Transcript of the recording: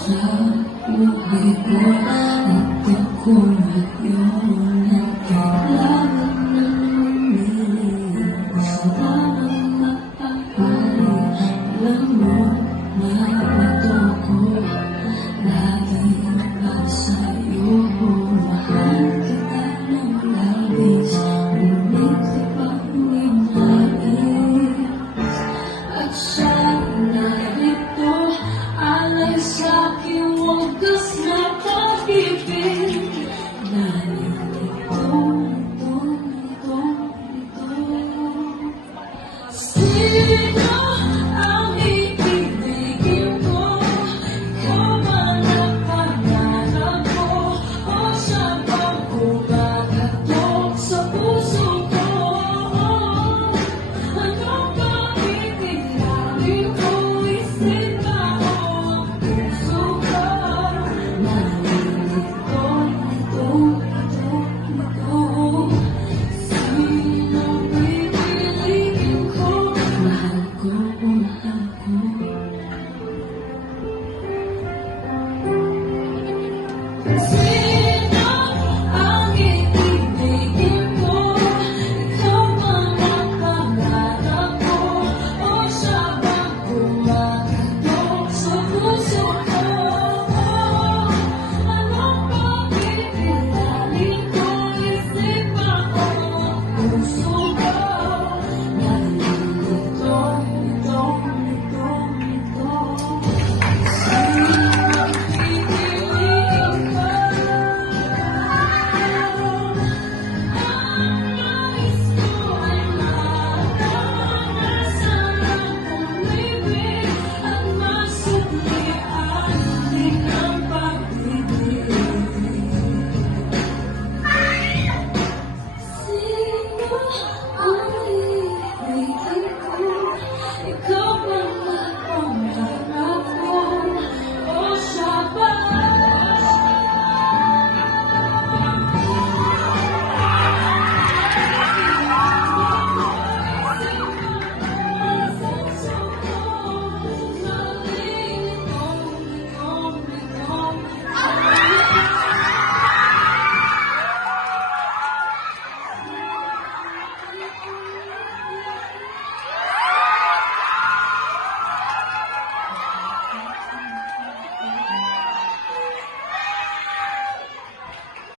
sa buhay ko At ako ngayon ay kailangan na umiling Basta nang mapapali Alam mo na ito ko lahat my